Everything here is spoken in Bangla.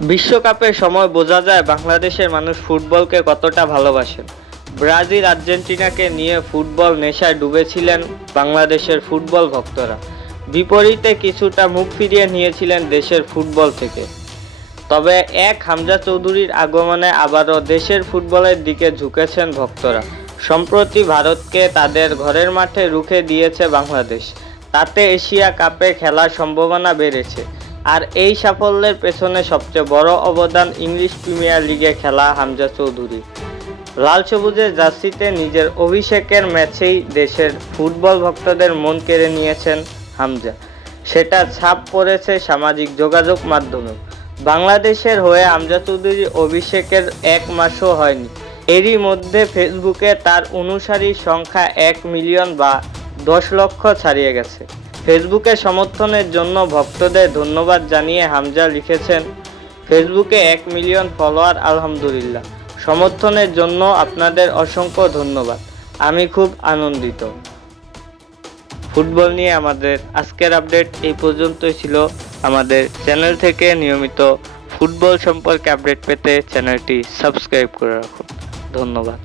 বিশ্বকাপের সময় বোঝা যায় বাংলাদেশের মানুষ ফুটবলকে কতটা ভালোবাসেন। ব্রাজিল আর্জেন্টিনাকে নিয়ে ফুটবল নেশায় ডুবেছিলেন বাংলাদেশের ফুটবল ভক্তরা। বিপরীতে কিছুটা মুখ ফিরিয়ে নিয়েছিলেন দেশের ফুটবল থেকে। তবে হামজা চৌধুরীর আগমনে আবারও দেশের ফুটবলের দিকে ঝুঁকেছেন ভক্তরা। সম্প্রতি ভারতকে তাদের ঘরের মাঠে রুখে দিয়েছে বাংলাদেশ। তাতে এশিয়া কাপে খেলার সম্ভাবনা বেড়েছে। আর এই সাফল্যের পেছনে সবচেয়ে বড় অবদান ইংলিশ প্রিমিয়ার লিগে খেলা হামজা চৌধুরী। লাল সবুজের জার্সিতে নিজের অভিষেকের ম্যাচেই দেশের ফুটবল ভক্তদের মন কেড়ে নিয়েছেন হামজা। সেটা ছাপ পড়েছে সামাজিক যোগাযোগ মাধ্যমেও। বাংলাদেশের হয়ে হামজা চৌধুরীর অভিষেকের 1 মাসও হয়নি, এরই মধ্যে ফেসবুকে তার অনুসারীর সংখ্যা 1 মিলিয়ন বা 10 লক্ষ ছাড়িয়ে গেছে। ফেসবুকে সমর্থনের জন্য ভক্তদের ধন্যবাদ জানিয়ে হামজা লিখেছেন, ফেসবুকে 1 মিলিয়ন ফলোয়ার, আলহামদুলিল্লাহ। সমর্থনের জন্য আপনাদের অসংখ্য ধন্যবাদ, আমি খুব আনন্দিত। ফুটবল নিয়ে আমাদের আজকের আপডেট এই পর্যন্তই ছিল। আমাদের চ্যানেল থেকে নিয়মিত ফুটবল সম্পর্কে আপডেট পেতে চ্যানেলটি সাবস্ক্রাইব করে রাখুন। ধন্যবাদ।